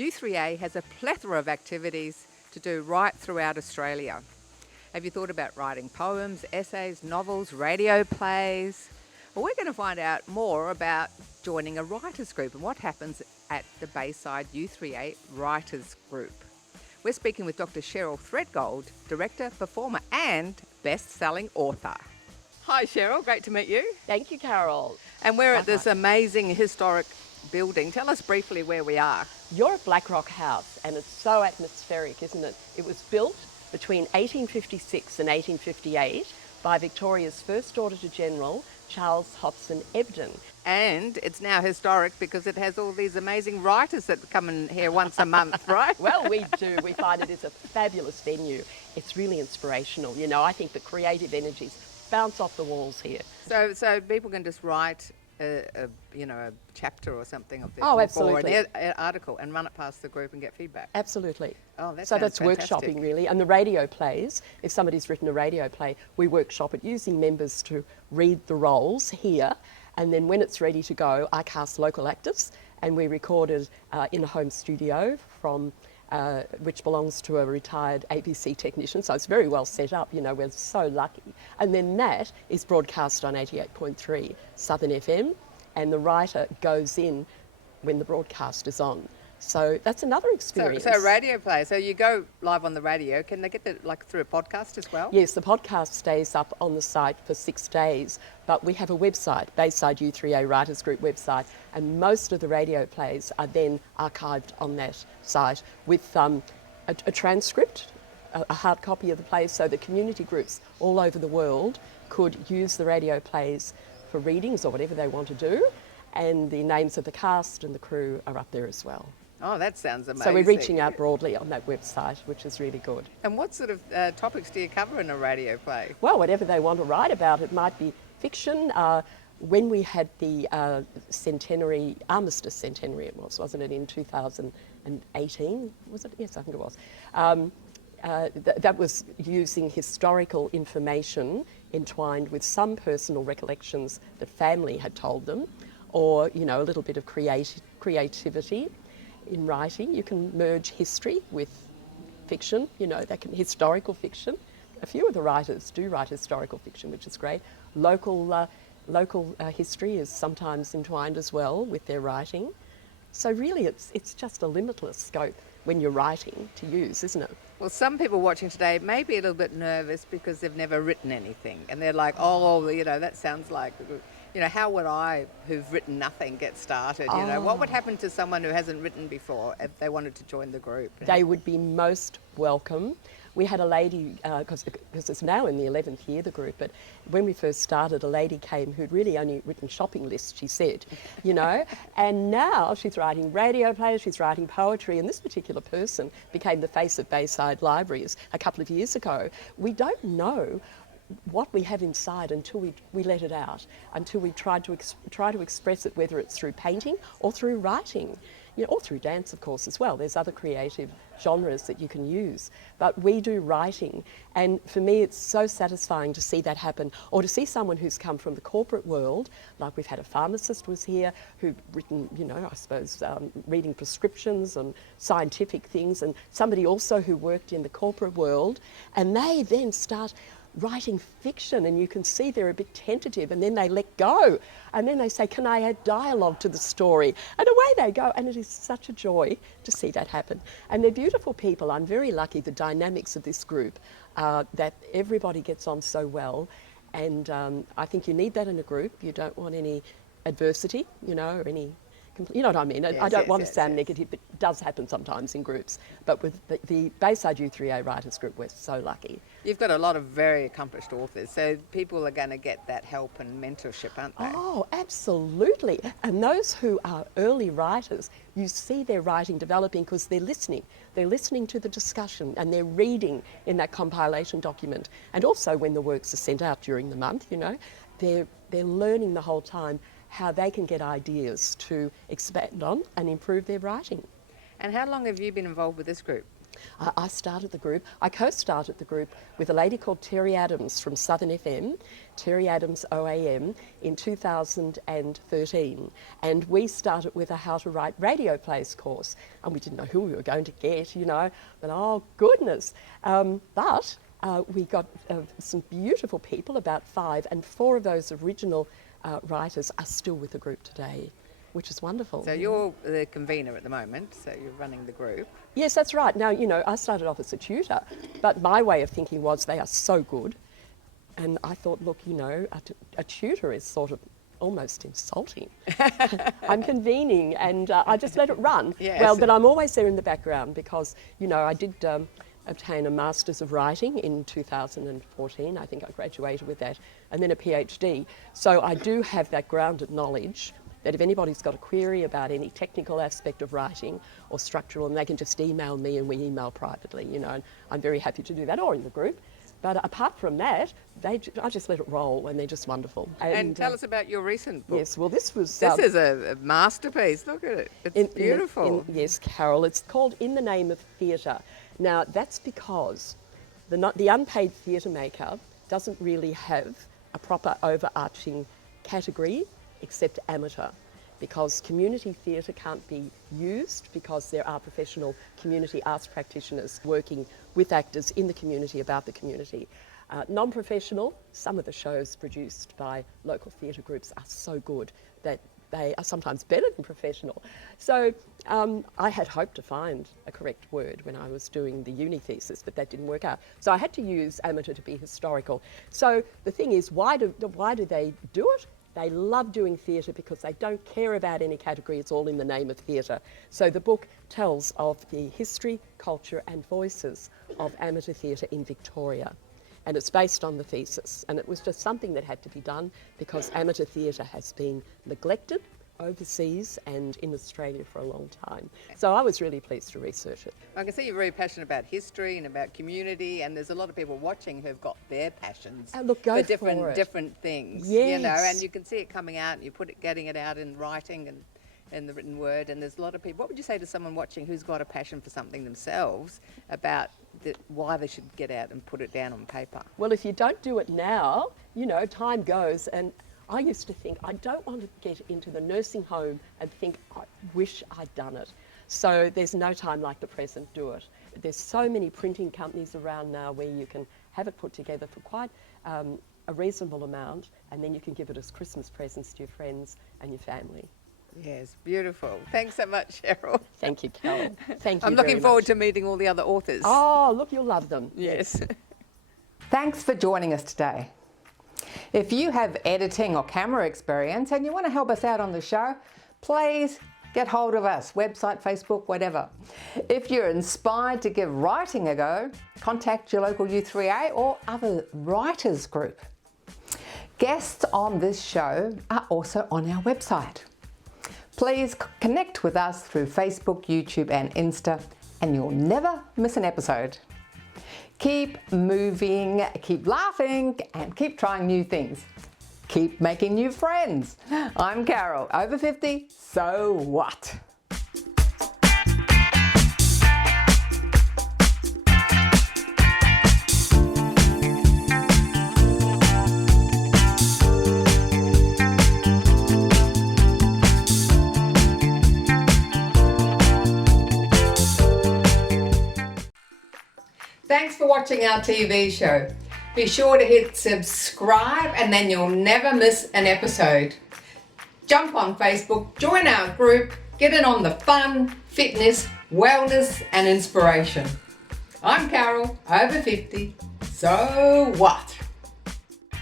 U3A has a plethora of activities to do right throughout Australia. Have you thought about writing poems, essays, novels, radio plays? Well, we're going to find out more about joining a writers group and what happens at the Bayside U3A Writers Group. We're speaking with Dr Cheryl Threadgold, director, performer and best-selling author. Hi Cheryl, great to meet you. Thank you, Carol. And we're at this amazing historic building. Tell us briefly where we are. You're at Black Rock House, and it's so atmospheric, isn't it? It was built between 1856 and 1858 by Victoria's first Auditor-General, Charles Hobson Ebden. And it's now historic because it has all these amazing writers that come in here once a month, right? Well, we do. We find it is a fabulous venue. It's really inspirational. You know, I think the creative energies bounce off the walls here. So people can just write a chapter or something of their Oh, book absolutely. or an article and run it past the group and get feedback. Absolutely. Oh, that so sounds that's fantastic. workshopping really. And the radio plays, if somebody's written a radio play, we workshop it using members to read the roles here. And then when it's ready to go, I cast local actors and we record it in a home studio from which belongs to a retired ABC technician, so it's very well set up, you know, we're so lucky. And then that is broadcast on 88.3 Southern FM, and the writer goes in when the broadcast is on. So that's another experience. So radio play, so you go live on the radio, can they get that like through a podcast as well? Yes, the podcast stays up on the site for 6 days, but we have a website, Bayside U3A Writers Group website, and most of the radio plays are then archived on that site with a transcript, a hard copy of the plays, so the community groups all over the world could use the radio plays for readings or whatever they want to do, and the names of the cast and the crew are up there as well. Oh, that sounds amazing. So we're reaching out broadly on that website, which is really good. And what sort of topics do you cover in a radio play? Well, whatever they want to write about. It might be fiction. When we had the centenary, armistice centenary it was, wasn't it, in 2018? Was it? Yes, I think it was. That was using historical information entwined with some personal recollections that family had told them, or, you know, a little bit of creativity. In writing, you can merge history with fiction, you know, historical fiction. A few of the writers do write historical fiction, which is great. Local history is sometimes entwined as well with their writing. So really it's just a limitless scope when you're writing to use, isn't it? Well, some people watching today may be a little bit nervous because they've never written anything and they're like, oh, you know, that sounds like... You know, how would I, who've written nothing, get started? You know, what would happen to someone who hasn't written before if they wanted to join the group? They would be most welcome. We had a lady, because it's now in the 11th year, the group, but when we first started, a lady came who'd really only written shopping lists, she said, you know, and now she's writing radio plays, she's writing poetry, and this particular person became the face of Bayside Libraries a couple of years ago. We don't know what we have inside until we let it out, until we try to express it, whether it's through painting or through writing, you know, or through dance, of course, as well. There's other creative genres that you can use, but we do writing, and for me it's so satisfying to see that happen, or to see someone who's come from the corporate world, like we've had a pharmacist was here who'd written, you know, I suppose reading prescriptions and scientific things, and somebody also who worked in the corporate world, and they then start writing fiction, and you can see they're a bit tentative, and then they let go, and then they say, can I add dialogue to the story? And away they go, and it is such a joy to see that happen. And they're beautiful people. I'm very lucky, the dynamics of this group, that everybody gets on so well, and I think you need that in a group. You don't want any adversity, you know, or any... You know what I mean? I don't want to sound negative, but it does happen sometimes in groups. But with the Bayside U3A Writers Group, we're so lucky. You've got a lot of very accomplished authors, so people are going to get that help and mentorship, aren't they? Oh, absolutely. And those who are early writers, you see their writing developing because they're listening. They're listening to the discussion and they're reading in that compilation document. And also when the works are sent out during the month, you know, they're learning the whole time how they can get ideas to expand on and improve their writing. And how long have you been involved with this group? I started the group, I co-started the group with a lady called Terry Adams from Southern FM, Terry Adams OAM, in 2013. And we started with a how to write radio plays course. And we didn't know who we were going to get, you know, but oh goodness. But we got some beautiful people, about 5, and 4 of those original writers are still with the group today, which is wonderful. So you're the convener at the moment, so you're running the group. Yes, that's right. Now, you know, I started off as a tutor, but my way of thinking was they are so good. And I thought, look, you know, a tutor is sort of almost insulting. I'm convening and I just let it run. Yes. Well, but I'm always there in the background because, you know, I did obtain a Masters of Writing in 2014. I think I graduated with that, and then a PhD. So I do have that grounded knowledge that if anybody's got a query about any technical aspect of writing or structural, and they can just email me, and we email privately, you know, and I'm very happy to do that, or in the group. But apart from that, I just let it roll, and they're just wonderful. And tell us about your recent book. Yes, well, this was... This is a masterpiece. Look at it. It's beautiful. Yes, Carol. It's called In the Name of Theatre. Now, that's because the unpaid theatre maker doesn't really have a proper overarching category except amateur, because community theatre can't be used because there are professional community arts practitioners working with actors in the community, about the community. Non-professional, some of the shows produced by local theatre groups are so good that they are sometimes better than professional. So I had hoped to find a correct word when I was doing the uni thesis, but that didn't work out. So I had to use amateur to be historical. So the thing is, why do they do it? They love doing theatre because they don't care about any category. It's all in the name of theatre. So the book tells of the history, culture and voices of amateur theatre in Victoria. And it's based on the thesis. And it was just something that had to be done because amateur theatre has been neglected overseas and in Australia for a long time. So I was really pleased to research it. I can see you're very passionate about history and about community, and there's a lot of people watching who've got their passions for different things. Yes. You know, and you can see it coming out, and you getting it out in writing and in the written word, and there's a lot of people. What would you say to someone watching who's got a passion for something themselves about why they should get out and put it down on paper? Well, if you don't do it now, you know, time goes, and I used to think, I don't want to get into the nursing home and think, I wish I'd done it. So there's no time like the present, do it. There's so many printing companies around now where you can have it put together for quite a reasonable amount, and then you can give it as Christmas presents to your friends and your family. Yes, beautiful. Thanks so much, Cheryl. Thank you, Carol. Thank you. I'm looking forward to meeting all the other authors. Oh, look, you'll love them. Yes. Thanks for joining us today. If you have editing or camera experience and you want to help us out on the show, please get hold of us, website, Facebook, whatever. If you're inspired to give writing a go, contact your local U3A or other writers group. Guests on this show are also on our website. Please connect with us through Facebook, YouTube and Insta, and you'll never miss an episode. Keep moving, keep laughing, and keep trying new things. Keep making new friends. I'm Carol, over 50, so what? Thanks for watching our TV show. Be sure to hit subscribe and then you'll never miss an episode. Jump on Facebook, join our group, get in on the fun, fitness, wellness and inspiration. I'm Carol, over 50, so what?